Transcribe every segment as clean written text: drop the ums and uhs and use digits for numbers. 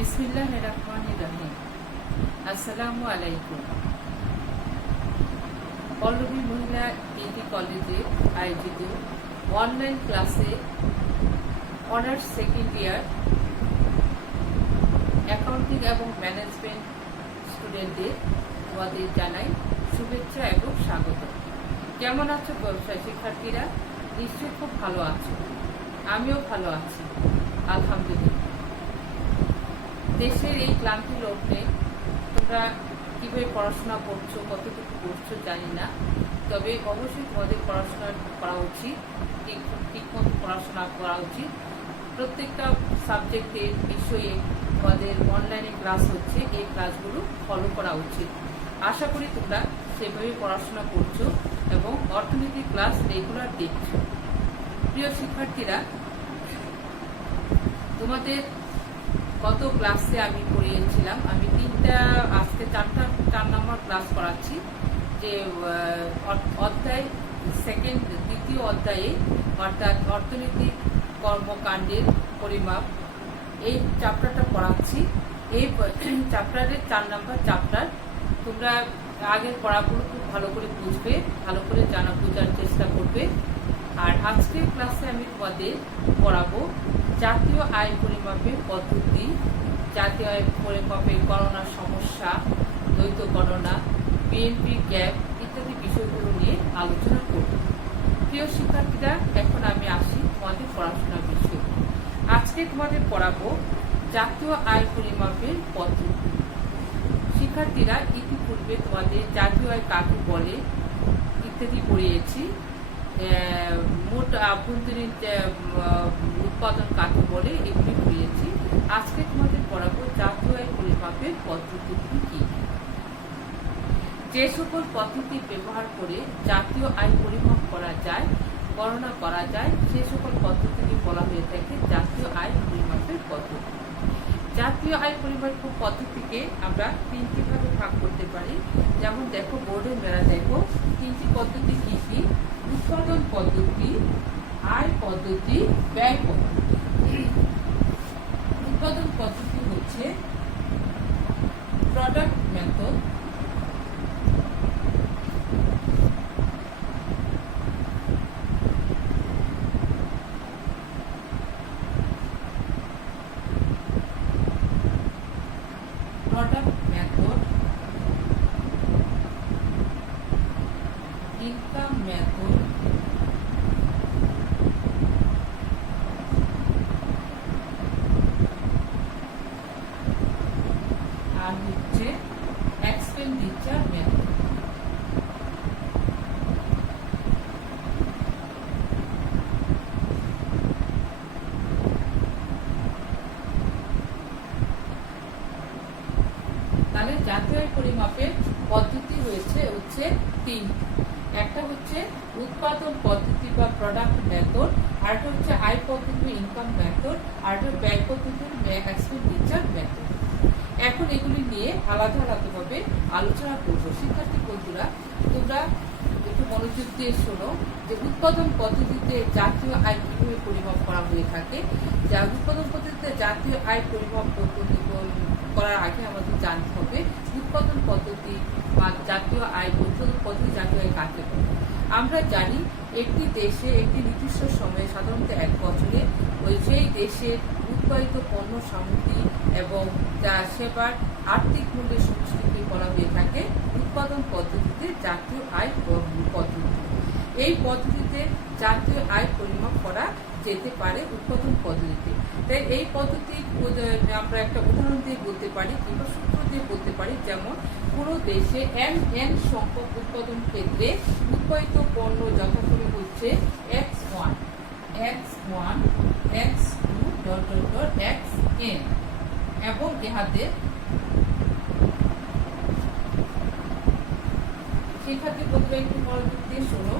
বিসমিল্লাহিররহমানিররহিম। আসসালামু আলাইকুম। পল্লবী মহিলা ডিগ্রি কলেজে আয়োজিত অনলাইন ক্লাসে অনার্স সেকেন্ড ইয়ার অ্যাকাউন্টিং এবং ম্যানেজমেন্ট স্টুডেন্টদের তোমাদের জানাই শুভেচ্ছা এবং স্বাগত। কেমন আছো ব্যবসায় শিক্ষার্থীরা? নিশ্চয়ই খুব ভালো আছো, আমিও ভালো আছি আলহামদুলিল্লাহ। দেশের এই ক্লান্তি লগ্নে তোমরা কীভাবে পড়াশোনা করছো, কতটুকু করছো জানি না, তবে অবশ্যই তোমাদের পড়াশোনা করা উচিত, ঠিকমতো পড়াশোনা করা উচিত। প্রত্যেকটা সাবজেক্টের বিষয়ে তোমাদের অনলাইনে ক্লাস হচ্ছে, এই ক্লাসগুলো ফলো করা উচিত। আশা করি তোমরা সেভাবে পড়াশোনা করছো এবং অর্থনীতি ক্লাস রেগুলার দেখছো। প্রিয় শিক্ষার্থীরা, তোমাদের গত ক্লাসে আমি পড়িয়েছিলাম, আমি আজকে চার নম্বর ক্লাস করাচ্ছি, যে অধ্যায় দ্বিতীয় অধ্যায়ে অর্থাৎ অর্থনৈতিক কর্মকাণ্ডের পরিমাপ, এই চ্যাপ্টারটা পড়াচ্ছি। এই চ্যাপ্টারের 4 নম্বর চ্যাপ্টার। তোমরা আগের পড়াগুলো খুব ভালো করে বুঝবে, ভালো করে বোঝার চেষ্টা করবে। আর আজকের ক্লাসে আমি তোমাদের পড়াবো জাতীয় আয় পরিমাপের পদ্ধতি, জাতীয় আয় পরিমাপের গণনার সমস্যা, দ্বৈত গণনা, বিএনপি গ্যাপ ইত্যাদি বিষয়গুলো নিয়ে আলোচনা করব। প্রিয় শিক্ষার্থীরা, এখন আমি আসি তোমাদের পড়াশোনার বিষয়। আজকে তোমাদের পড়াবো জাতীয় আয় পরিমাপের পদ্ধতি। শিক্ষার্থীরা, ইতিপূর্বে তোমাদের জাতীয় আয় কাকে বলে ইত্যাদি পড়িয়েছি, মোট আভ্যন্তরীণ উৎপাদন কাকে বলে এগুলি পড়িয়েছি। আজকে তোমাদের পড়াবো জাতীয় আয় পরিমাপের পদ্ধতিগুলি কি। যে সকল পদ্ধতি ব্যবহার করে জাতীয় আয় পরিমাপ করা যায়, গণনা করা যায়, সে সকল পদ্ধতিকে বলা হয়ে থাকে জাতীয় আয় পরিমাপের পদ্ধতি। জাতীয় আয় পরিমাপ পদ্ধতিকে আমরা 3টি ভাগে ভাগ করতে পারি। যেমন দেখো, বোর্ডে মেলা দেখো 3টি পদ্ধতি কি কি: উৎপাদন পদ্ধতি, আয় পদ্ধতি, ব্যয় পদ্ধতি। উৎপাদন পদ্ধতি হচ্ছে প্রোডাক্ট মেথড, ইনকাম মেথড, আর হচ্ছে এক্সপেন্ডিচার মেথড। তাহলে জাতীয় আয় পরিমাপের পদ্ধতি হচ্ছে 3। একটা হচ্ছে উৎপাদন পদ্ধতি বা প্রোডাক্ট মেথড, আরেকটা হচ্ছে আয় পদ্ধতি ইনকাম মেথড, আর ব্যয় পদ্ধতি এক্সপেন্ডিচার মেথড। এখন এগুলি নিয়ে আলাদা আলাদাভাবে আলোচনা করব। শিক্ষার্থী বন্ধুরা, তোমরা একটু মনোযোগ দিয়ে শোনো যে উৎপাদন পদ্ধতিতে জাতীয় আয় কিভাবে পরিমাপ করা হয়ে থাকে। যা উৎপাদন পদ্ধতিতে জাতীয় আয় পরিমাপ করার আগে আমাদের জানতে হবে উৎপাদন পদ্ধতি বা জাতীয় আয় উৎপাদন পদ্ধতি জাতীয় আয় কাকে বলে। আমরা জানি একটি দেশে একটি নির্দিষ্ট সময়ে, সাধারণত 1 বছরে, সেই দেশের উৎপাদিত পণ্য সামগ্রী এবং যা সেবার আর্থিক মূল্যের সমষ্টিকে বলা হয়ে থাকে উৎপাদন পদ্ধতিতে জাতীয় আয় পদ্ধতি। এই পদ্ধতিতে জাতীয় আয় পরিমাপ করা যেতে পারে উৎপাদন পদ্ধতিতে। তাই এই পদ্ধতি আমরা একটা উদাহরণ দিয়ে বলতে পারি কিংবা সূত্র দিয়ে বলতে পারি। যেমন, কোনো দেশে n সংখ্যক উৎপাদন ক্ষেত্রে উৎপাদিত পণ্য যথাক্রমে হচ্ছে x1, x2, xn এবং ইহাদের শিক্ষার্থী বন্ধুরা একটু মনোযোগ দিয়ে শোনো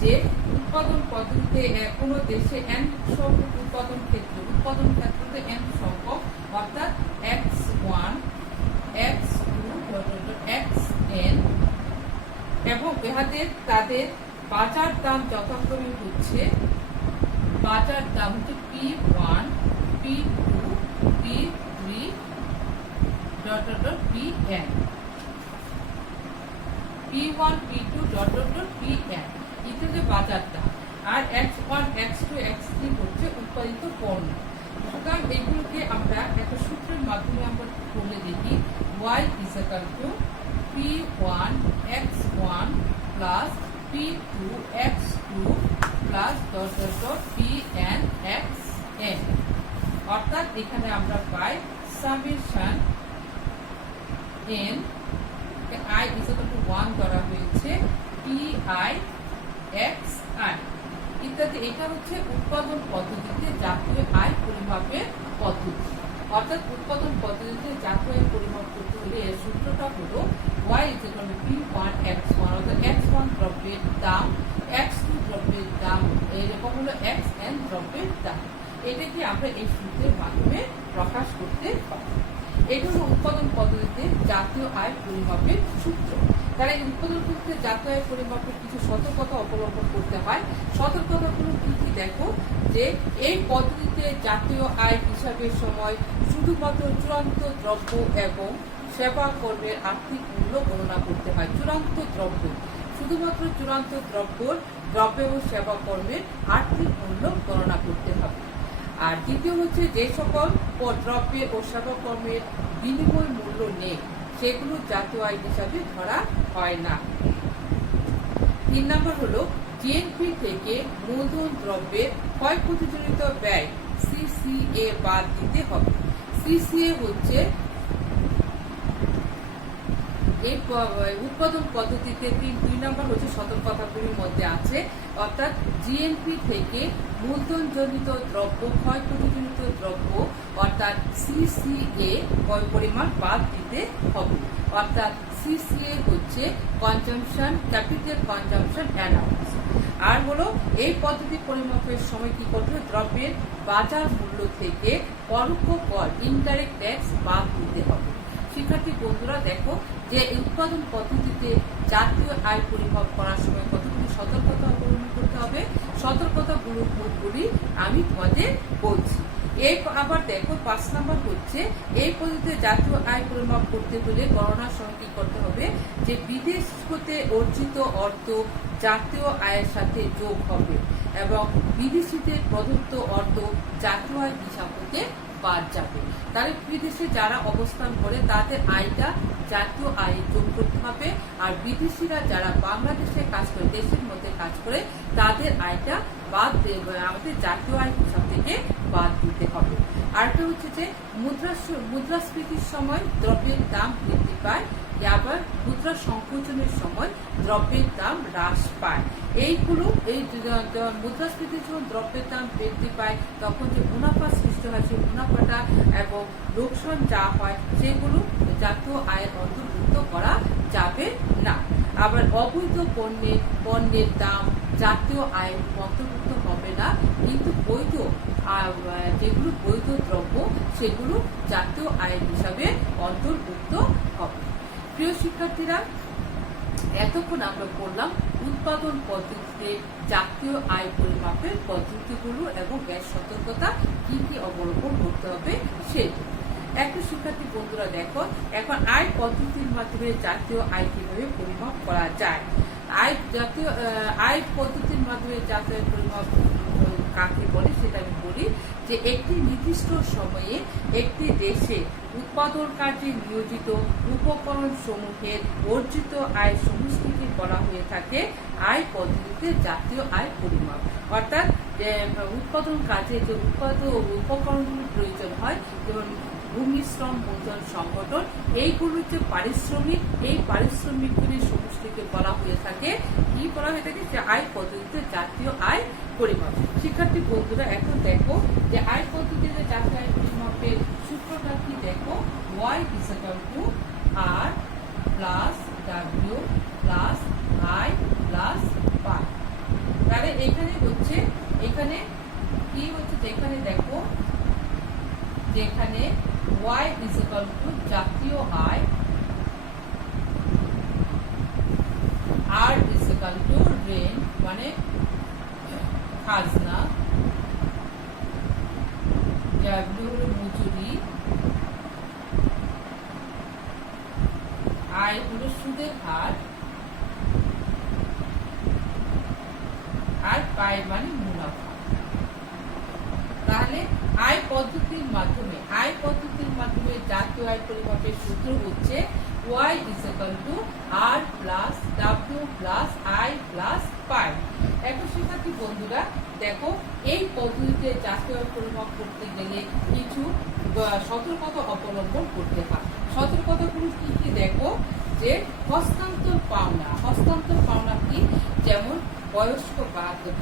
যে উৎপাদন পদ্ধতিতে কোনো দেশে n সংখ্যক উৎপাদন ক্ষেত্রে n সংখ্যক অর্থাৎ x1, x2, xn এবং তাদের বাজার দাম যথাক্রমে হচ্ছে P1, P2, P3, উৎপাদিত পণ্য। সুতরাং এইগুলোকে আমরা একটা সূত্রের মাধ্যমে আমরা বলে দেখি, y is equal to p1 x1 plus p2 x2 plus pn xn। অর্থাৎ এখানে আমরা পাই summation n i is equal to 1 ধরা হয়েছে pi xi ইত্যাদি। এটা হচ্ছে উৎপাদন পদ্ধতিতে জাতীয় আয় পরিমাপের পদ্ধতি। অর্থাৎ উৎপাদন পদ্ধতিতে জাতীয় আয় পরিমাপ করতে হলে এর সূত্রটা হলো y is equal to p1 x1, অর্থাৎ x1 দ্রব্যের দাম, x2 দ্রব্যের দাম, এরকম হলো xn দ্রব্যের দাম। এটাকে আমরা এই সূত্রের মাধ্যমে প্রকাশ করতে পারি। এটা হলো উৎপাদন পদ্ধতিতে জাতীয় আয় পরিমাপের সূত্র। তারা এই উৎপাদন পদ্ধতিতে জাতীয় আয় পরিমাপের কিছু সতর্কতা অবলম্বন করতে হয়। সতর্কতাগুলো কি কি দেখো, যে এই পদ্ধতিতে জাতীয় আয় হিসাবের সময় শুধুমাত্র চূড়ান্ত দ্রব্য এবং সেবা কর্মের আর্থিক মূল্য গণনা করতে হয়। চূড়ান্ত দ্রব্য, শুধুমাত্র চূড়ান্ত দ্রব্য এবং সেবা কর্মের আর্থিক মূল্য গণনা করতে হবে। আর দ্বিতীয় হচ্ছে যে সকল দ্রব্যের ও সেবা কর্মের বিনিময় মূল্য নেই সেগুলো জাতীয় আয় হিসাবে ধরা হয় না। 3 নম্বর হলো জিএনপি থেকে মূলধন দ্রব্যের ক্ষয়ক্ষতিজনিত ব্যয় সিসিএ বাদ দিতে হবে। সিসিএ হচ্ছে এই উৎপাদন পদ্ধতিতে 2 নম্বর হচ্ছে সতর্কতাগুলির মধ্যে আছে। অর্থাৎ জিএনপি থেকে মূলধনজনিত দ্রব্য, ক্ষয়ক্ষতিজনিত দ্রব্য অর্থাৎ সিসিএ পরিমাণ বাদ দিতে হবে। অর্থাৎ সিসিএ হচ্ছে কনজাম্পশন, ক্যাপিটাল কনজাম্পশন অ্যালাউন্স। আর হলো এই পদ্ধতি পরিমাপের সময় কি করতে হবে, দ্রব্যের বাজার মূল্য থেকে পরোক্ষ কর, ইনডাইরেক্ট ট্যাক্স বাদ দিতে হবে। শিক্ষার্থী বন্ধুরা দেখো যে উৎপাদন পদ্ধতিতে জাতীয় আয় পরিমাপ করার সময় কতগুলি সতর্কতা অবলম্বন করতে হবে। সতর্কতাগুলি আমি তোমাদের বলছি। আবার দেখো 5 নম্বর হচ্ছে এই পদ্ধতিতে জাতীয় আয় পরিমাপ করতে হলে গণনার সময় কি করতে হবে, যে বিদেশ হতে অর্জিত অর্থ জাতীয় আয়ের সাথে যোগ হবে এবং বিদেশিদের প্রদত্ত অর্থ জাতীয় আয় হিসাব হতে বাদ যাবে। তাহলে বিদেশে যারা অবস্থান করে তাদের আয়টা জাতীয় আয়ে যোগ করতে হবে, আর বিদেশিরা যারা বাংলাদেশে কাজ করে, দেশের মধ্যে কাজ করে, তাদের আয়টা বাদ আমাদের জাতীয় আয় হিসাব থেকে বাদ দিতে হবে। আরেকটা হচ্ছে যে মুদ্রাস্ফীতির সময় দ্রব্যের দাম বৃদ্ধি পায়, আবার মুদ্রা সংকোচনের সময় দ্রব্যের দাম হ্রাস পায়। এইগুলো এই মুদ্রাস্ফীতির সময় দ্রব্যের দাম বৃদ্ধি পায় তখন যে মুনাফা সৃষ্টি হয় সেই মুনাফাটা এবং লোকসান যা হয় সেগুলো জাতীয় আয়ের অন্তর্ভুক্ত করা যাবে না। আবার অবৈধ পণ্যের দাম জাতীয় আয়ের অন্তর্ভুক্ত হবে না, কিন্তু বৈধ যেগুলো বৈধ দ্রব্য সেগুলো জাতীয় আয়ের হিসাবে অন্তর্ভুক্ত হবে। প্রিয় শিক্ষার্থীরা, এতক্ষণ আমরা পড়লাম উৎপাদন পদ্ধতিতে জাতীয় আয় পরিমাপের পদ্ধতিগুলো এবং এর সতর্কতা কি কি অবলম্বন করতে হবে সেগুলো। একটা শিক্ষার্থী বন্ধুরা দেখো, এখন আয় পদ্ধতির মাধ্যমে জাতীয় আয় কিভাবে পরিমাপ করা যায়। আয় পদ্ধতির মাধ্যমে জাতীয় আয় পরিমাপ কাকে বলে সেটা আমি বলি, যে একটি নির্দিষ্ট সময়ে একটি দেশে উৎপাদন কার্যে নিয়োজিত উপকরণ সমূহের অর্জিত আয় সমষ্টিকে বলা হয়ে থাকে আয় পদ্ধতিতে জাতীয় আয় পরিমাপ। অর্থাৎ উৎপাদন কাজে যে উপকরণগুলো প্রয়োজন হয়, যেমন ভূমি, শ্রম, মূলধন, সংগঠন, এইগুলো হচ্ছে পারিশ্রমিক, এই পারিশ্রমিকগুলির সমষ্টিকে বলা হয়ে থাকে কি বলা হয়ে থাকে, যে আয় পদ্ধতিতে জাতীয় আয় পরিমাপ। শিক্ষার্থী বন্ধুরা এখন দেখো যে আয় পদ্ধতিতে জাতীয় আয় পরিমাপের সূত্রটা কি দেখো, y is equal to r plus w plus i plus y। তাহলে এখানে হচ্ছে কি হচ্ছে, যেখানে দেখো যেখানে y is equal to জাতীয় আয়, r is equal to rent মানে খাজনা, w হলো মজুরি, আয় হলো সুদের হার, আর পাই মানে মুনাফা। পদ্ধতির মাধ্যমে জাতীয় আয় পরিমাপের সূত্র হচ্ছে y = r + w + i + পাই। এখন শিক্ষার্থী বন্ধুরা দেখো, এই পদ্ধতিতে জাতীয় আয় পরিমাপ করতে গেলে কিছু সতর্কতা অবলম্বন করতে হয়। সতর্কতাগুলো কি কি দেখো, যে হস্তান্তর পাওনা কি, যেমন বয়স্ক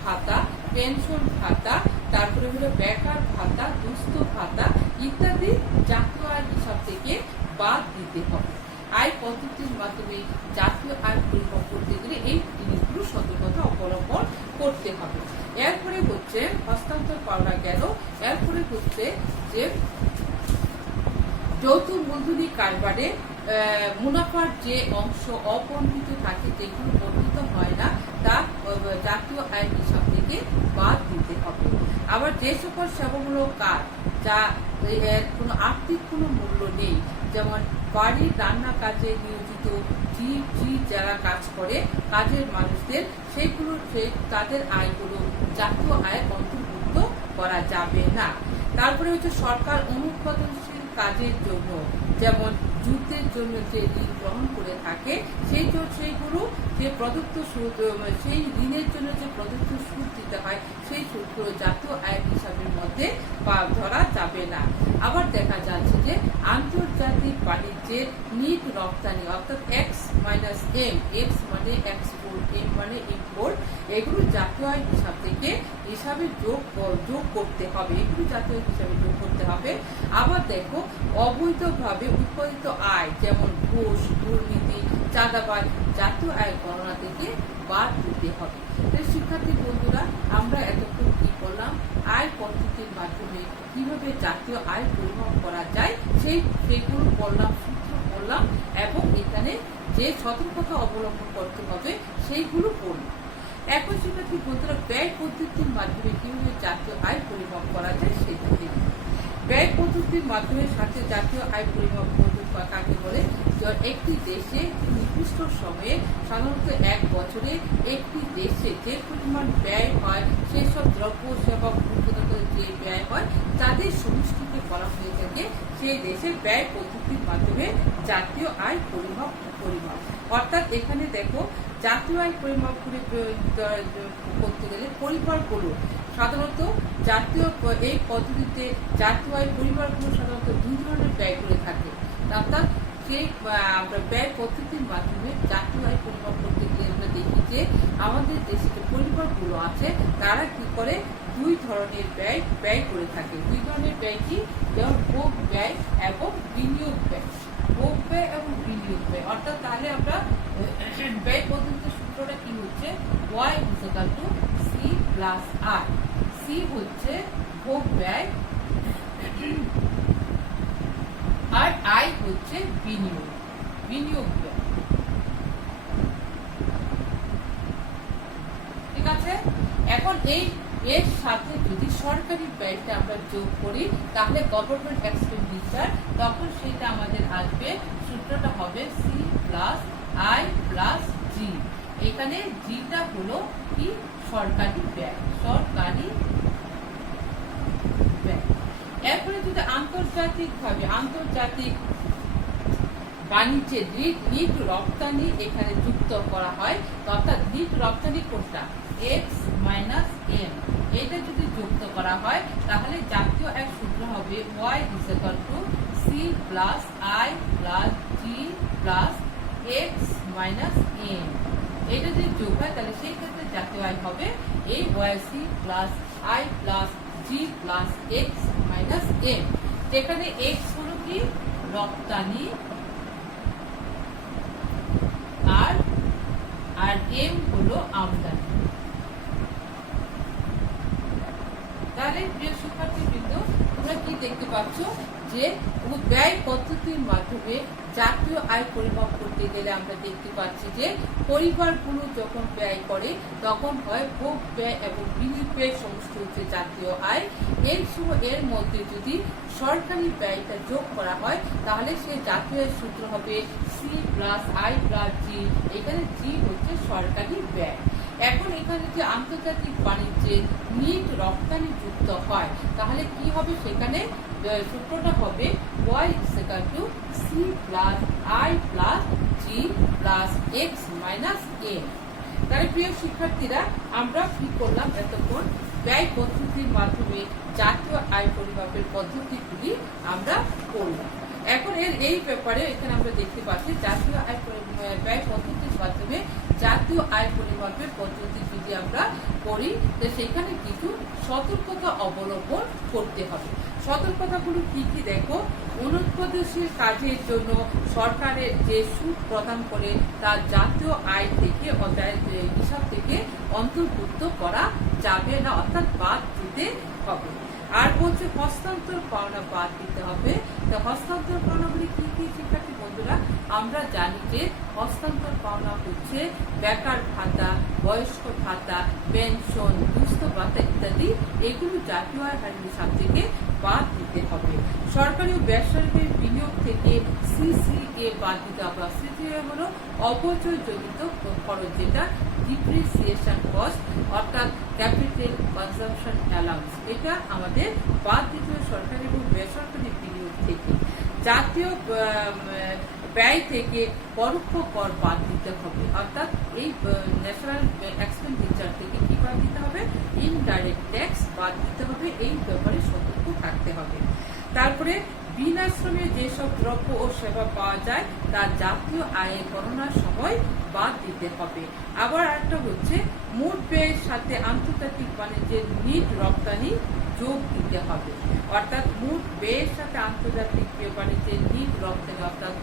ভাতা, পেনশন ভাতা, তারপরে হলো বেকার ভাতা, দুস্থ ভাতা ইত্যাদি জাতীয় আয় হিসাব থেকে বাদ দিতে হবে। আয় পদ্ধতির মাধ্যমে জাতীয় আয় পরিমাপ করতে গেলে এই জিনিসগুলো সতর্কতা অবলম্বন করতে হবে। এরপরে হচ্ছে হস্তান্তর পাওনা গেল, এরপরে হচ্ছে যে যৌথ মূলধনী কারবারে মুনাফার যে অংশ অবন্ধিত থাকে, যেগুলো বর্ধিত হয় না, তা জাতীয় আয় হিসাব থেকে বাদ দিতে হবে। আবার যে সকল সেবামূলক কাজ যা এর কোনো আর্থিক কোনো মূল্য নেই, যেমন বাড়ির রান্না কাজে নিয়োজিত যারা কাজ করে কাজের মানুষদের, সেইগুলো তাদের আয়গুলো জাতীয় আয়ের অন্তর্ভুক্ত করা যাবে না। তারপরে হচ্ছে সরকার অনুৎপাদনশীল কাজের জন্য, যেমন যুদ্ধের জন্য যে ঋণ গ্রহণ করে থাকে, সেইগুলো যে প্রদত্ত সুদ, সেই ঋণের জন্য যে প্রদত্ত সুদ দিতে হয়, সেই সুদগুলো জাতীয় আয়ের হিসাবের মধ্যে ধরা যাবে না। আবার দেখা যাচ্ছে যে আন্তর্জাতিক বাণিজ্যের নিট রপ্তানি, অর্থাৎ x - m, x মানে এক্সপোর্ট, m মানে ইম্পোর্ট, এগুলো জাতীয় আয় হিসাব থেকে হিসাবে যোগ করতে হবে, এগুলো জাতীয় হিসাবে যোগ করতে হবে। আবার দেখো, অবৈধভাবে উৎপাদিত আয়, যেমন ঘুষ, দুর্নীতি, চাঁদাবাজ জাতীয় আয় গণনা থেকে বাদ দিতে হবে। শিক্ষার্থী বন্ধুরা, আমরা এতক্ষণ কি করলাম, আয় পদ্ধতির মাধ্যমে কিভাবে জাতীয় আয় পরিমাপ করা যায় সেগুলো বললাম, সূত্র বললাম, এবং এখানে যে সতর্কতা অবলম্বন করতে হবে সেইগুলো বললাম। এখন শিক্ষার্থী বন্ধুরা, ব্যয় পদ্ধতির মাধ্যমে কিভাবে জাতীয় আয় পরিমাপ করা যায় সেটা দেখি। ব্যয় পদ্ধতির মাধ্যমে সাথে জাতীয় আয় পরিমাপ পদ্ধতি কাকে বলে, একটি দেশে নির্দিষ্ট সময়ে, সাধারণত 1 বছরে একটি দেশে যে পরিমাণ ব্যয় হয়, সেসব দ্রব্য সেবা উৎপাদনের যে ব্যয় হয়, তাদের সমষ্টিকে বলা হয়ে থাকে সেই দেশের ব্যয় পদ্ধতির মাধ্যমে জাতীয় আয় পরিমাপ। অর্থাৎ এখানে দেখো, জাতীয় আয় পরিমাপ করতে গেলে পরিবারগুলো সাধারণত এই পদ্ধতিতে জাতীয় আয় পরিবারগুলো সাধারণত 2 ধরনের ব্যয় করে থাকে। অর্থাৎ সেই ব্যয় পদ্ধতির মাধ্যমে জাতীয় আয় পরিমাপ করতে গিয়ে আমরা দেখি যে আমাদের দেশে যে পরিবারগুলো আছে, তারা কি করে 2 ধরনের ব্যয় করে থাকে। 2 ধরনের ব্যয় কি, যেমন ভোগ ব্যয় এবং বিনিয়োগ ব্যয়। ভোগ ব্যয় এবং বিনিয়োগ ব্যয়, অর্থাৎ তাহলে আমরা ব্যয় পদ্ধতির সূত্রটা কি হচ্ছে, y = c + r। c হচ্ছে ভোগ ব্যয় আর আই হচ্ছে বিনিয়োগ ব্যয়। ঠিক আছে। এখন এর সাথে যদি সরকারি ব্যয়টা আমরা যোগ করি, তাহলে গভর্নমেন্ট এক্সপেন্ডিচার, তখন সেটা আমাদের আসবে, সূত্রটা হবে c + i + g। এখানে জিটা হলো কি, সরকারি ব্যয়। এরপরে যদি আন্তর্জাতিক বাণিজ্যের নিট রপ্তানি এখানে যুক্ত করা হয়, অর্থাৎ নিট রপ্তানি কোনটা, x - m, এটা যদি যুক্ত করা হয়, তাহলে জাতীয় এক সূত্র হবে y = c + i + g + x - m। এটা যদি যোগ হয়, তাহলে সেই ক্ষেত্রে জাতীয় আয় হবে এই c + i + g + x - m, যেখানে x হলো কি, রপ্তানি, আর m হলো আমদানি। তাহলে প্রিয় শিক্ষার্থীবৃন্দ, তোমরা কি দেখতে পাচ্ছ যে ব্যয় পদ্ধতির মাধ্যমে জাতীয় আয় পরিমাপ করতে গেলে আমরা দেখতে পাচ্ছি যে পরিবারগুলো যখন ব্যয় করে, তখন হয় ভোগ ব্যয় এবং বিনিয়োগ ব্যয় সমষ্টি হচ্ছে জাতীয় আয়। এর মধ্যে যদি সরকারি ব্যয়টা যোগ করা হয়, তাহলে সে জাতীয় আয়ের সূত্র হবে c + i + g। এখানে g হচ্ছে সরকারি ব্যয়। এখন এখানে যে আন্তর্জাতিক বাণিজ্যে নিট রপ্তানি যুক্ত হয়, তাহলে কি হবে? সেখানে সূত্রটা হবে y = c + i + g + x - n। তাহলে প্রিয় শিক্ষার্থীরা, আমরা কি করলাম এতক্ষণ? ব্যয় পদ্ধতির মাধ্যমে জাতীয় আয় পরিমাপের পদ্ধতিগুলি আমরা করলাম। এখন এই ব্যাপারে এখানে আমরা দেখতে পাচ্ছি জাতীয় আয় ব্যয় পদ্ধতির মাধ্যমে জাতীয় আয় পরিমাপের পদ্ধতি যদি আমরা করি, তো সেখানে কিছু সতর্কতা অবলম্বন করতে হবে। সতর্কতাগুলো কি কি? দেখো, অনুৎপাদনশীল কাজের জন্য সরকারের যে সুদ প্রদান করে তা জাতীয় আয় থেকে হিসাব থেকে অন্তর্ভুক্ত করা যাবে না, অর্থাৎ বাদ দিতে হবে। আর বলছে হস্তান্তর পাওনা বাদ দিতে হবে। তো হস্তান্তর পাওনাগুলি কি কি শিক্ষার্থী বন্ধুরা? আমরা জানি যে হস্তান্তর পাওনা হচ্ছে বেকার ভাতা, বয়স্ক ভাতা, পেনশন, দুস্থ ভাতা ইত্যাদি। এগুলো জাতীয় আয় হারের হিসাব থেকে বাদ দিতে হবে। সরকারি ও বেসরকারি বিনিয়োগ থেকে সিসিএ বাদ দিতে হবে। সিসিএ হলো অপচয়জনিত খরচ, যেটা ডিপ্রিসিয়েশন কস্ট, অর্থাৎ ক্যাপিটাল কনজাম্পশন অ্যালাউন্স। এটা আমাদের বাদ দিতে হবে সরকারি এবং বেসরকারি বিনিয়োগ থেকে। জাতীয় ব্যয় থেকে পরোক্ষ কর বাদ দিতে হবে, অর্থাৎ এই ন্যাশনাল এক্সপেন্ডিচার থেকে কি বাদ দিতে হবে? ইনডাইরেক্ট ট্যাক্স বাদ দিতে হবে। এই ব্যাপারে সতর্ক থাকতে হবে। তারপরে বিনা শ্রমে যেসব দ্রব্য ও সেবা পাওয়া যায় তা জাতীয় আয়ের গণনার সময় বাদ দিতে হবে। আবার একটা হচ্ছে মোট ব্যয়ের সাথে আন্তর্জাতিক বাণিজ্যের নিট রপ্তানি যোগ দিতে হবে, অর্থাৎ মোট ব্যয়ের সাথে আন্তর্জাতিক বাণিজ্যের নিট রপ্তানি, অর্থাৎ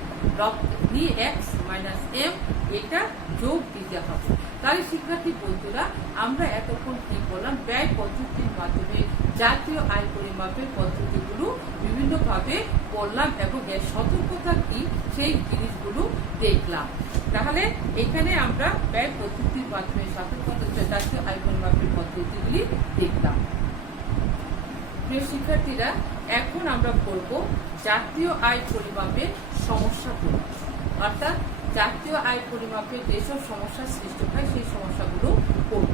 x - m, এটা যোগ দিতে হবে। তাহলে শিক্ষার্থী বন্ধুরা, আমরা এতক্ষণ কি করলাম? ব্যয় পদ্ধতির মাধ্যমে জাতীয় আয় পরিমাপের পদ্ধতিগুলো বিভিন্নভাবে করলাম এবং এর সতর্কতা কি সেই জিনিসগুলো দেখলাম। তাহলে এখানে আমরা ব্যয় পদ্ধতির মাধ্যমে জাতীয় আয় পরিমাপের পদ্ধতিগুলি দেখলাম। প্রিয় শিক্ষার্থীরা, এখন আমরা করব জাতীয় আয় পরিমাপের সমস্যাগুলো, অর্থাৎ জাতীয় আয় পরিমাপে যেসব সমস্যার সৃষ্টি হয় সেই সমস্যাগুলো করব।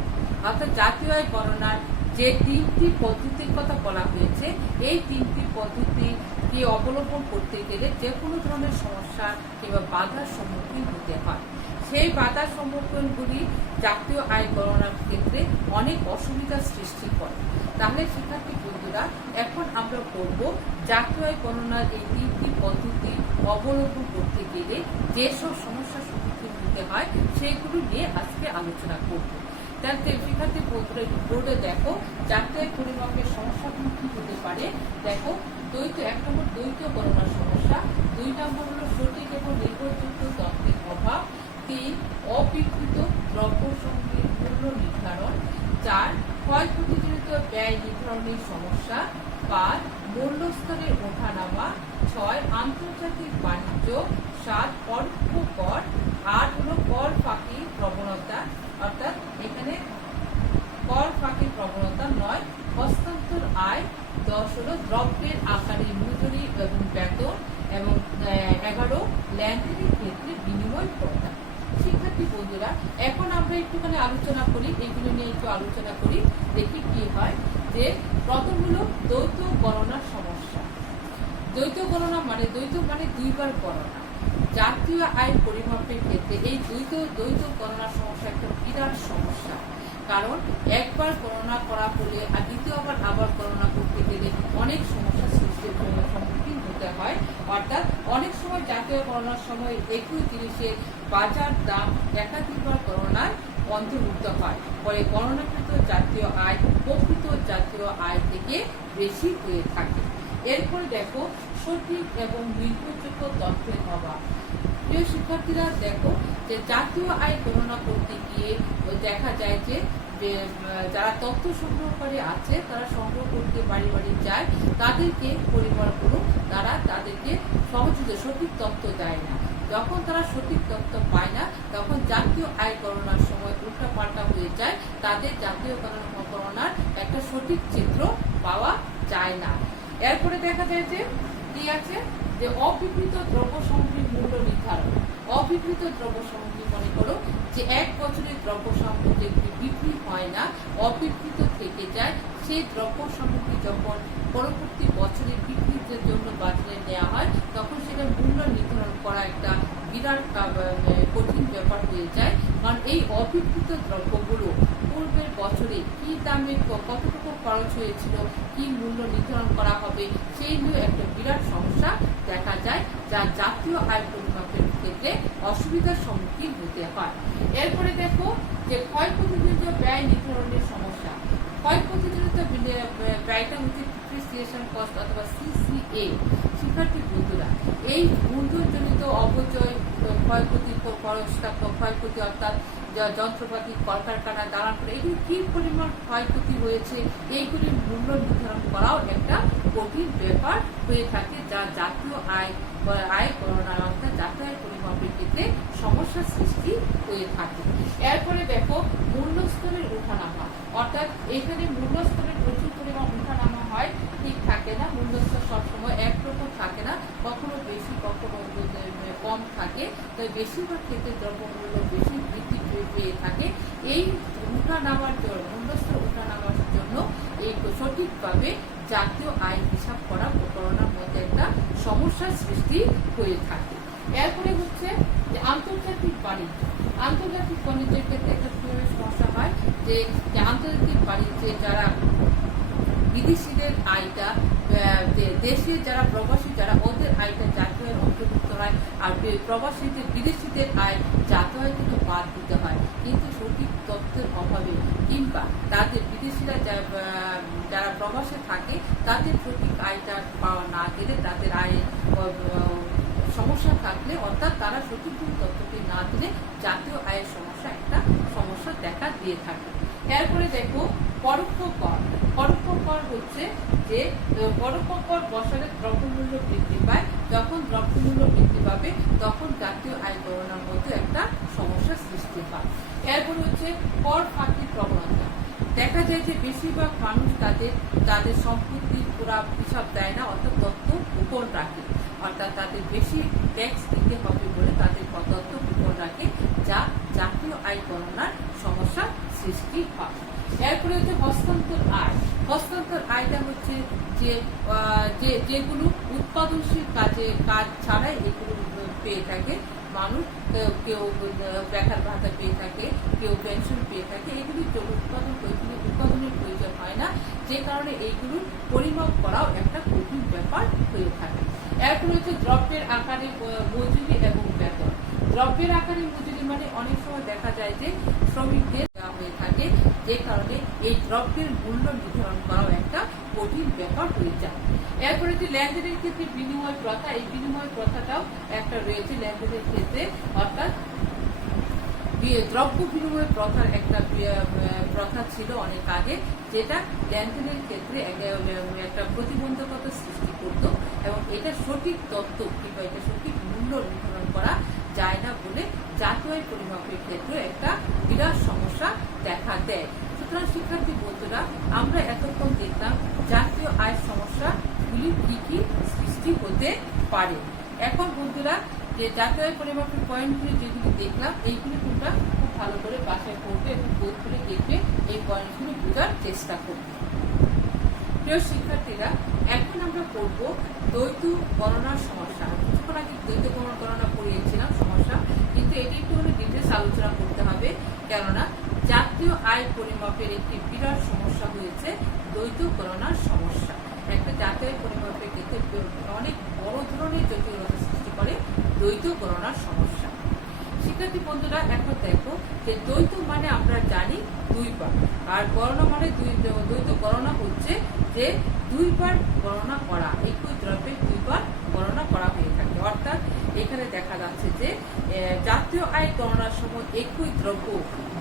অর্থাৎ জাতীয় আয় গণনার যে তিনটি পদ্ধতির কথা বলা হয়েছে, এই তিনটি পদ্ধতিকে অবলম্বন করতে গেলে যে কোনো ধরনের সমস্যা কিংবা বাধার সম্মুখীন হতে হয়। সেই বাধার সম্মুখীনগুলি জাতীয় আয় গণনার ক্ষেত্রে অনেক অসুবিধার সৃষ্টি করে। তাহলে শিক্ষার্থী বন্ধুরা, এখন আমরা করব জাতীয় আয় গণনার এই তিনটি পদ্ধতি অবলম্বন করতে গেলে যেসব সমস্যার সম্মুখীন হতে হয় সেইগুলো নিয়ে আজকে আলোচনা করব। তাহলে শিক্ষার্থী বন্ধুরা, বোর্ডে দেখো জাতীয় আয় পরিমাপের সমস্যাগুলো কি হতে পারে। দেখো, এক নম্বর দ্বৈত গণনার সমস্যা, 2 নম্বর হলো সঠিক এবং নির্ভরযোগ্য তথ্যের অভাব, 3 অবিকৃত দ্রব্য সামগ্রীর মূল্য নির্ধারণ, 4 ক্ষয়ক্ষতিজনিত ব্যয় নির্ধারণের সমস্যা, 5 মূল্যস্তরের ওঠানামা, 6 আন্তর্জাতিক বাণিজ্য, 7 পরোক্ষ কর, 8 হলো কর ফাঁকি প্রবণতা, অর্থাৎ এখানে কর ফাঁকির প্রবণতা, 9 হস্তান্তর আয়, 10 হলো দ্রব্যের আকারে মজুরি এবং বেতন, এবং 11 লেনদেনের ক্ষেত্রে বিনিময় প্রথা। শিক্ষার্থী বন্ধুরা, এখন আমরা একটুখানি আলোচনা করি, এগুলো নিয়ে একটু আলোচনা করি, দেখি কি হয়। যে প্রথম হলো দ্বৈত গণনার সমস্যা। দ্বৈত গণনা মানে দুইবার গণনা। জাতীয় আয় পরিমাপের ক্ষেত্রে এই দ্বৈত গণনার সমস্যা একটা বিরাট সমস্যা, কারণ একবার গণনা করা হলে আর দ্বিতীয়বার আবার গণনা করতে গেলে অনেক সমস্যার সৃষ্টির সম্মুখীন হতে হয়। অর্থাৎ অনেক সময় জাতীয় গণনার সময় একই জিনিসের বাজার দাম একাধিকবার গণনার অন্তর্ভুক্ত হয়, ফলে গণনাকৃত জাতীয় আয় প্রকৃত জাতীয় আয় থেকে বেশি হয়ে থাকে। এরপরে দেখো সঠিক এবং নির্ভরযোগ্য তথ্যের অভাব। প্রিয় শিক্ষার্থীরা, দেখো যে জাতীয় আয় গণনা করতে গিয়ে দেখা যায় যে যারা তথ্য সংগ্রহকারী আছে তারা সংগ্রহ করতে বাড়ি বাড়ি যায়, তাদেরকে পরিবারগুলো তাদেরকে সহজে সঠিক তথ্য দেয় না। যখন তারা সঠিক তথ্য পায় না, তখন জাতীয় আয় গণনার সময় উল্টাপাল্টা হয়ে যায়, তাদের জাতীয় গণনার একটা সঠিক চিত্র পাওয়া যায় না। এরপরে দেখা যায় যে কি আছে যে অবিকৃত দ্রব্য সামগ্রীর মূল্য নির্ধারণ। অবিকৃত দ্রব্য সামগ্রী মনে করো যে 1 বছরের দ্রব্য সামগ্রী যেগুলি বিক্রি হয় না, অবিকৃত থেকে যায়, সেই দ্রব্য সামগ্রী যখন পরবর্তী বছরে বিক্রির জন্য বাজারে নেওয়া হয় তখন সেটা মূল্য নির্ধারণ করা একটা বিরাট কঠিন ব্যাপার হয়ে যায়। কারণ এই অবিকৃত দ্রব্যগুলো পূর্বের বছরে কি দামে কতটুকু খরচ হয়েছিল, কি মূল্য নির্ধারণ করা হবে, সেই নিয়ে একটা বিরাট সমস্যা দেখা যায়, যা জাতীয় আয় পরিমাপের ক্ষেত্রে অসুবিধার সম্মুখীন হতে হয়। এরপরে দেখো যে ক্ষয়ক্ষতিজনিত ব্যয় নির্ধারণের সমস্যা। ক্ষয়ক্ষতিজনিত ব্যয়টা হচ্ছে ডিপ্রিসিয়েশন কস্ট অথবা সিসিএ। শিক্ষার্থী বন্ধুরা, এই মূলধনজনিত অপচয়, ক্ষয়ক্ষতির ক্ষয়ক্ষতি অর্থাৎ যন্ত্রপাতি, কলকারখানা, দালান করে এগুলি কি পরিমাণ ক্ষয়ক্ষতি হয়েছে এইগুলির মূল্য নির্ধারণ করাও একটা কঠিন ব্যাপার হয়ে থাকে, যা জাতীয় আয় গণনা অর্থাৎ জাতীয় আয় পরিমাপের ক্ষেত্রে সমস্যার সৃষ্টি হয়ে থাকে। এরপরে দেখো মূল্যস্তরের ওঠানামা, অর্থাৎ এখানে মূল্যস্তরের প্রচুর পরিমাণ ওঠানামা হয়, ঠিক থাকে না, মূল্যস্তর সবসময় একরকম থাকে না, কখনো বেশি কখনো কম থাকে। তো বেশিরভাগ ক্ষেত্রে দ্রব্যমূল্য বেশি বৃদ্ধি পেয়ে থাকে। এই ওঠানামার জন্য, মূল্যস্তর ওঠানামার জন্য এই সঠিকভাবে জাতীয় আয় হিসাব করা প্রকরণের মধ্যে একটা সমস্যার সৃষ্টি হয়ে থাকে। এরপরে হচ্ছে যে আন্তর্জাতিক বাণিজ্য। আন্তর্জাতিক বাণিজ্যের ক্ষেত্রে একটা সমস্যা হয় যে আন্তর্জাতিক বাণিজ্যে যারা বিদেশিদের আয়টা, দেশে যারা প্রবাসী যারা ওদের আয়টা জাতীয় অন্তর্ভুক্ত হয়, আর প্রবাসীদের বিদেশিদের আয় জাতীয় কিন্তু বাদ দিতে হয়। কিন্তু সঠিক তথ্যের অভাবে কিংবা তাদের বিদেশিরা যারা প্রবাসে থাকে তাদের সঠিক আয়টা পাওয়া না গেলে, তাদের আয়ের সমস্যা থাকলে, অর্থাৎ তারা সঠিক তথ্যটি না দিলে জাতীয় আয়ের সমস্যা দেখা দিয়ে থাকে। এরপরে দেখো পরোক্ষ কর। পরোক্ষ কর হচ্ছে যে পরোক্ষ কর বসালে দ্রব্যমূল্য বৃদ্ধি পায়, যখন দ্রব্যমূল্য বৃদ্ধি পাবে তখন জাতীয় আয় গণনার মধ্যে একটা সমস্যার সৃষ্টি হয়। এরপরে হচ্ছে কর ফাঁকির প্রবণতা। দেখা যায় যে বেশিরভাগ মানুষ তাদের সম্পত্তির পুরা হিসাব দেয় না, অর্থাৎ তথ্য গোপন রাখে, অর্থাৎ তাদের বেশি ট্যাক্স দিতে হবে বলে তাদের তথ্য গোপন রাখে, যা জাতীয় আয় গণনার সমস্যা সৃষ্টি হয়। এরপরে হচ্ছে হস্তান্তর আয়। হস্তান্তর আয়টা হচ্ছে যেগুলো উৎপাদনশীল কাজ ছাড়াই এগুলো পেয়ে থাকে মানুষ, কেউ বেকার ভাতা পেয়ে থাকে, কেউ পেনশন পেয়ে থাকে, এগুলি উৎপাদনের প্রয়োজন হয় না, যে কারণে এইগুলো পরিমাপ করাও একটা কঠিন ব্যাপার হয়ে থাকে। এরপরে হচ্ছে দ্রব্যের আকারে মজুরি এবং বেতন। দ্রব্যের আকারে মজুরি মানে অনেক সময় দেখা যায় যে শ্রমিকদের দেওয়া হয়ে থাকে, যে কারণে এই দ্রব্যের মূল্য নির্ধারণ করাও একটা কঠিন ব্যাপার হয়ে যায়। এরপরে যে লেনদেনের ক্ষেত্রে বিনিময় প্রথা, এই বিনিময় প্রথাটাও একটা রয়েছে লেনদেনের ক্ষেত্রে, অর্থাৎ দ্রব্য বিনিময় প্রথার একটা প্রথা ছিল অনেক আগে, যেটা লেনদেনের ক্ষেত্রে একটা প্রতিবন্ধকতা সৃষ্টি করত, এবং এটা সঠিক তথ্য কিংবা এটা সঠিক মূল্য নির্ধারণ করা যায় না বলে জাতীয় আয় পরিমাপের ক্ষেত্রে একটা বিরাট সমস্যা দেখা দেয়। সুতরাং শিক্ষার্থী বন্ধুরা, আমরা এতক্ষণ দেখলাম জাতীয় আয়ের সমস্যাগুলি কি কি সৃষ্টি হতে পারে। এখন বন্ধুরা, যে জাতীয় আয় পরিমাপের পয়েন্টগুলি যেগুলি দেখলাম, এইগুলি তোমরা খুব ভালো করে বাসায় পড়বে এবং বই করে দেখবে, এই পয়েন্টগুলি বোঝার চেষ্টা করবে। প্রিয় শিক্ষার্থীরা, এখন আমরা পড়ব দ্বৈত গণনার সমস্যা। কিছুক্ষণ আগে দ্বৈত গণনা পড়িয়েছিলাম সমস্যা, কিন্তু এটি একটু ডিটেলস আলোচনা করতে হবে, কেননা জাতীয় আয় পরিমাপের একটি বিরাট সমস্যা হয়েছে দ্বৈত গণনার সমস্যা। একটা জাতীয় আয় পরিমাপের ক্ষেত্রে অনেক বড় ধরনের জটিলতা সৃষ্টি করে দ্বৈত গণনার সমস্যা। শিক্ষার্থী বন্ধুরা, এখন দেখো যে দ্বৈত মানে আমরা জানি দুইবার, আর গণনা মানে দ্বৈত গণনা হচ্ছে যে দুইবার গণনা করা, একই দ্রব্যের দুইবার গণনা করা হয়ে থাকে। অর্থাৎ এখানে দেখা যাচ্ছে যে জাতীয় আয় গণনার সময় একই দ্রব্য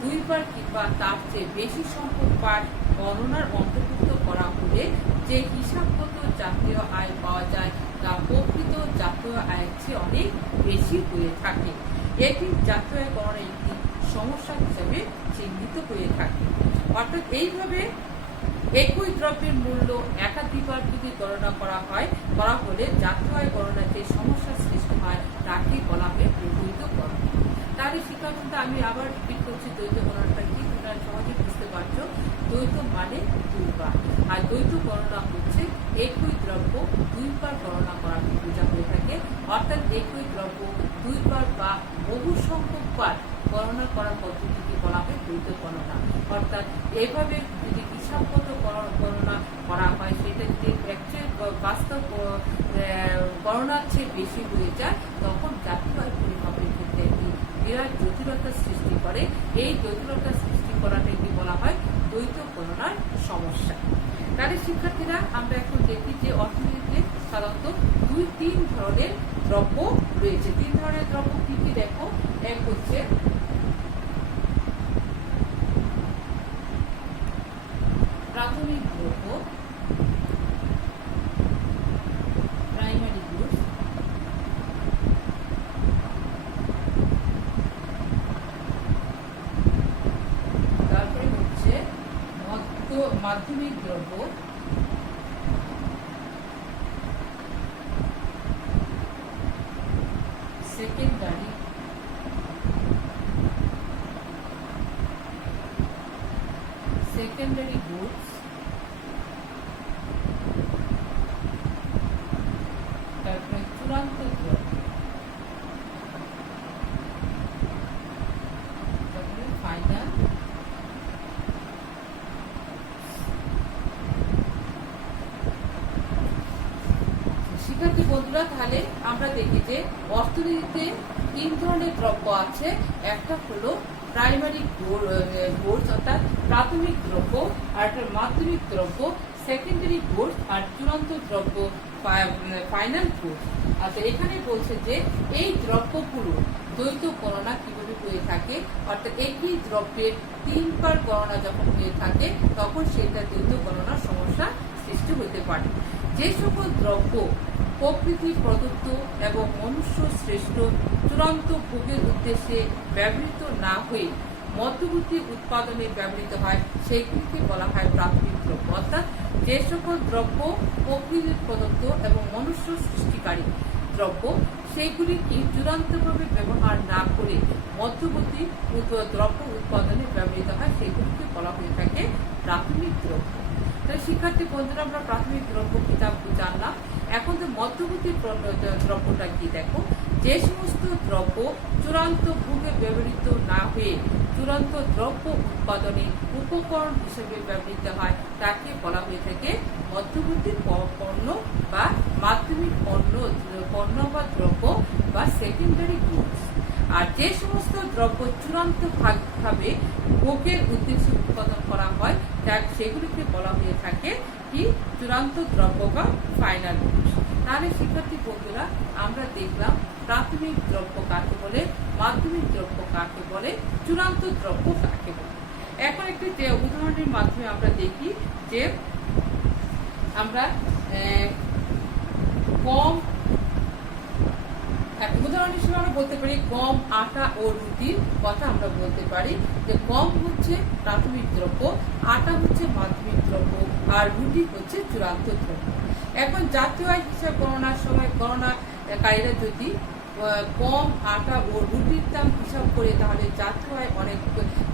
দুইবার কিংবা তার চেয়ে বেশি সংখ্যক পাঠ গণনার অন্তর্ভুক্ত করা হলে যে হিসাবগত জাতীয় আয় পাওয়া যায় তা প্রকৃত জাতীয় আয়ের চেয়ে অনেক বেশি হয়ে থাকে। এটি জাতীয় আয় গণনার একটি সমস্যা হিসেবে চিহ্নিত হয়ে থাকে। অর্থাৎ এইভাবে একই দ্রব্যের মূল্য একাধিকবার যদি গণনা করা হলে জাতীয় আয় গণনার যে সমস্যার সৃষ্টি হয় তাকে বলা হয় দ্বৈত গণনা। তারই শিক্ষার্থী আমি আবার রিপিট করছি, দ্বৈত গণনাটা কি তোমরা সহজে বুঝতে পারছো। দ্বৈত মানে দুইবার, আর দ্বৈত গণনা হচ্ছে একই দ্রব্য দুইবার গণনা করাকে বোঝা হয়ে থাকে, অর্থাৎ একই দ্রব্য দুইবার বা বহু সংখ্যকবার গণনা করার পদ্ধতিকে বলা হয় দ্বৈত গণনা। অর্থাৎ এইভাবে যদি হিসাবগত গণনা করা হয় সেটা যদি অ্যাকচুয়াল বাস্তব গণনার চেয়ে বেশি হয়ে যায় তখন জাতীয় আয় পরিমাপের ক্ষেত্রে একটি বিরাট জটিলতার সৃষ্টি করে। এই জটিলতার সৃষ্টি করাটাকে বলা হয় দ্বৈত গণনার সমস্যা। তাহলে শিক্ষার্থীরা আমরা এখন দেখি যে অর্থনীতিতে সাধারণত তিন ধরনের দ্রব্য রয়েছে। তিন ধরনের দ্রব্য কি কি দেখো, এক হচ্ছে প্রাথমিক দ্রব্য, প্রাইমারি গুডস, তারপরে হচ্ছে মাধ্যমিক দ্রব্য, সেকেন্ডারি গুডস, তারপরে চূড়ান্ত দ্রব্য, তারপরে ফাইনাল। শিক্ষার্থী বন্ধুরা, তাহলে আমরা দেখি যে অর্থনীতিতে তিন ধরনের দ্রব্য আছে। একটা হলো প্রাইমারি গুডস অর্থাৎ প্রাথমিক দ্রব্য, আর একটা মাধ্যমিক দ্রব্য, সেকেন্ডারি গুডস, আর চূড়ান্ত দ্রব্য ফাইনাল গুডস। আচ্ছা, এখানে বলছে যে এই দ্রব্যগুলো দ্বৈত গণনা কিভাবে হয়ে থাকে, অর্থাৎ একই দ্রব্যের তিনবার গণনা যখন হয়ে থাকে তখন সেটা দ্বৈত গণনার সমস্যা সৃষ্টি হতে পারে। যে সকল দ্রব্য প্রকৃতি প্রদত্ত এবং মনুষ্য শ্রেষ্ঠ চূড়ান্ত ভোগের উদ্দেশ্যে ব্যবহৃত না হয়ে মধ্যবর্তী উৎপাদনে ব্যবহৃত হয় সেগুলিকে বলা হয় প্রাথমিক দ্রব্য। অর্থাৎ যে সকল দ্রব্য প্রকৃতি প্রদত্ত এবং মনুষ্য সৃষ্টিকারী দ্রব্য সেগুলিকে চূড়ান্তভাবে ব্যবহার না করে মধ্যবর্তী দ্রব্য উৎপাদনে ব্যবহৃত হয় সেগুলিকে বলা হয়ে থাকে প্রাথমিক দ্রব্য। তাই শিক্ষার্থী বন্ধুরা, আমরা প্রাথমিক দ্রব্য কিতাব জানলাম। এখন তো মধ্যবর্তী দ্রব্যটা কি দেখো, যে সমস্ত দ্রব্য চূড়ান্ত ভোগে ব্যবহৃত না হয়ে চূড়ান্ত দ্রব্য উৎপাদনে উপকরণ হিসেবে ব্যবহৃত হয় তাকে বলা হয়ে থাকে মধ্যবর্তী পণ্য বা মাধ্যমিক পণ্য বা দ্রব্য বা সেকেন্ডারি গুডস। আর যে সমস্ত দ্রব্য চূড়ান্ত ভাবে ভোগের উদ্দেশ্যে উৎপাদন করা হয় সেগুলিকে বলা হয়ে থাকে কি চূড়ান্ত দ্রব্য বা ফাইনাল গুডস। তাহলে শিক্ষার্থী বন্ধুরা, আমরা দেখলাম প্রাথমিক দ্রব্য কাকে বলে, মাধ্যমিক দ্রব্য কাকে বলে, চূড়ান্ত দ্রব্য কাকে বলে। এখন একটি উদাহরণের মাধ্যমে আমরা দেখি যে আমরা গম, উদাহরণ হিসেবে আমরা বলতে পারি গম, আটা ও রুটির কথা আমরা বলতে পারি যে গম হচ্ছে প্রাথমিক দ্রব্য, আটা হচ্ছে মাধ্যমিক দ্রব্য, আর রুটি হচ্ছে চূড়ান্ত দ্রব্য। এখন জাতীয় আয় হিসাব গণনার সময় গণনাকারীরা যদি গম, আটা ও রুটির দাম হিসাব করে তাহলে জাতীয় আয়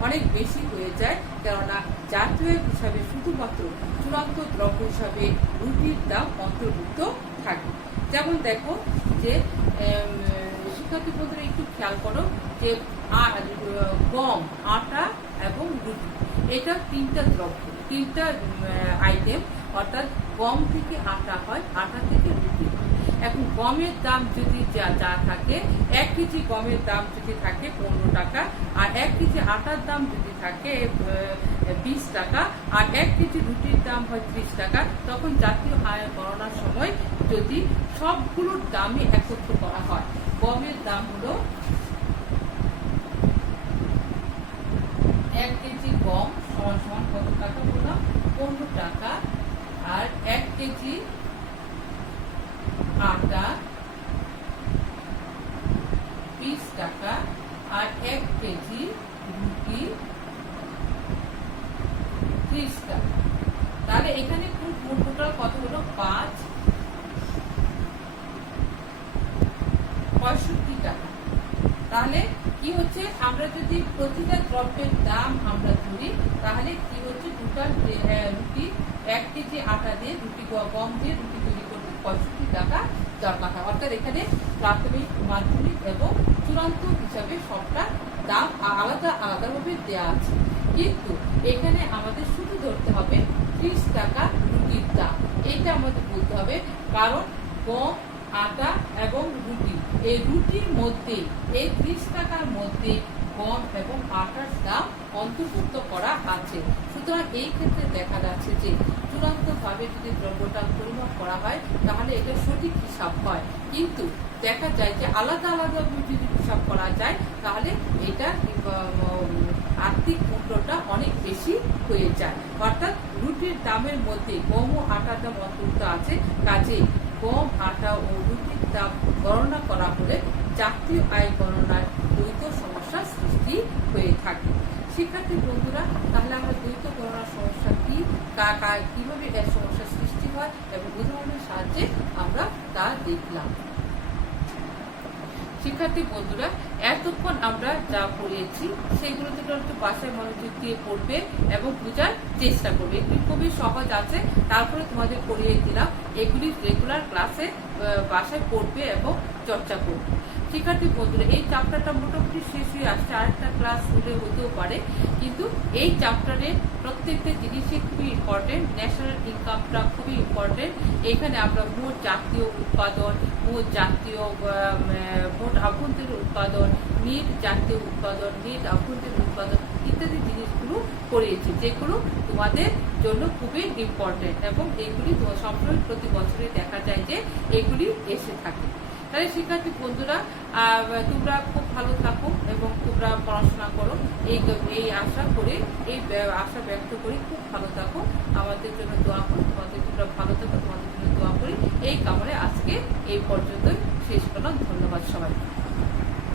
অনেক বেশি হয়ে যায়, কেননা জাতীয় আয় হিসাবে শুধুমাত্র চূড়ান্ত দ্রব্য হিসাবে রুটির দাম অন্তর্ভুক্ত থাকে। যেমন দেখো যে শিক্ষার্থী বন্ধুরা একটু খেয়াল করো যে গম, আটা এবং রুটি এটা তিনটা দ্রব্য, তিনটা আইটেম। অর্থাৎ গম থেকে আটা হয়, আটা থেকে রুটি হয়। এখন গমের দাম যদি যা থাকে, 1 কেজি গমের দাম যদি থাকে 15 টাকা, আর 1 কেজি আটার দাম যদি থাকে 20 টাকা, আর 1 কেজি রুটির দাম হয় 30 টাকা, তখন জাতীয় আয় গণনার সময় যদি সবগুলোর দামই একত্র করা হয়, গমের দাম হলো 1 কেজি গম সমান কত টাকা বললাম, 15 টাকা, আর 1 কেজি আটা 20 টাকা, আর 1 কেজি রুটি 30 টাকা। 65 টাকা। তাহলে কি হচ্ছে, আমরা যদি প্রতিটা দ্রব্যের দাম আমরা ধরি, তাহলে কি হচ্ছে, টোটাল রুটি 1 কেজি আটা দিয়ে রুটি গম দিয়ে রুটি তৈরি করতে 65 টাকা দরকার হয়। অর্থাৎ এখানে প্রাথমিক, মাধ্যমিক এবং চূড়ান্ত হিসাবে সবটা দাম আলাদা আলাদাভাবে দেওয়া আছে। কিন্তু এখানে আমাদের শুধু ধরতে হবে 30 টাকা রুটির দাম। এইটা আমাদের বলতে হবে, কারণ গম, আটা এবং রুটি, এই রুটির মধ্যে এই 30 টাকার মধ্যে গম এবং আটার দাম অন্তর্ভুক্ত করা আছে। সুতরাং এই ক্ষেত্রে দেখা যাচ্ছে যে চূড়ান্তভাবে যদি দ্রব্যটা পরিমাপ করা হয় তাহলে এটা সঠিক হিসাব হয়, কিন্তু দেখা যায় যে আলাদা আলাদা যদি হিসাব করা যায় তাহলে এটা আর্থিক মূল্যটা অনেক বেশি হয়ে যায়। অর্থাৎ রুটির দামের মধ্যে গম ও আটার দাম অন্তর্ভুক্ত আছে, কাজে গম, আটা ও রুটির দাম গণনা করা হলে জাতীয় আয় গণনায় দ্বৈত সমস্যার সৃষ্টি হয়ে থাকে। শিক্ষার্থী বন্ধুরা, তাহলে আমরা দ্বৈত গণনার সমস্যা কি, কিভাবে এর সমস্যার সৃষ্টি হয় এবং উদাহরণের সাহায্যে আমরা তা দেখলাম। শিক্ষার্থী বন্ধুরা, এতক্ষণ আমরা যা পড়িয়েছি সেগুলো একটু বাসায় মনোযোগ দিয়ে পড়বে এবং বোঝার চেষ্টা করবে। এগুলি খুবই সহজ আছে, তারপরে তোমাদের পড়িয়ে দিলাম। এগুলি রেগুলার ক্লাসে বাসায় পড়বে এবং চর্চা করবে। শিক্ষার্থী বন্ধুরা, এই চ্যাপ্টারটা মোটামুটি শেষ হয়ে আসছে, আরেকটা ক্লাস হলে হতেও পারে, কিন্তু এই চ্যাপ্টারের প্রত্যেকটা জিনিসই খুবই ইম্পর্টেন্ট। ন্যাশনাল ইনকামটা খুবই ইম্পর্টেন্ট। এখানে আমরা মোট জাতীয় উৎপাদন, মোট আভ্যন্তরীণ উৎপাদন, নিট জাতীয় উৎপাদন, নিট আভ্যন্তরীণ উৎপাদন ইত্যাদি জিনিসগুলো পড়িয়েছি, যেগুলো তোমাদের জন্য খুবই ইম্পর্টেন্ট এবং এগুলি সবসময় প্রতি বছরে দেখা যায় যে এগুলি এসে থাকে। তাহলে শিক্ষার্থী বন্ধুরা, তোমরা খুব ভালো থাকো এবং তোমরা পড়াশোনা করো, এই আশা করে, এই আশা ব্যক্ত করি খুব ভালো থাকো। আমাদের জন্য দোয়া করি, তোমরা ভালো থাকো, তোমাদের জন্য দোয়া করি। এই কামনে আজকে এই পর্যন্তই শেষ করলাম। ধন্যবাদ সবাই।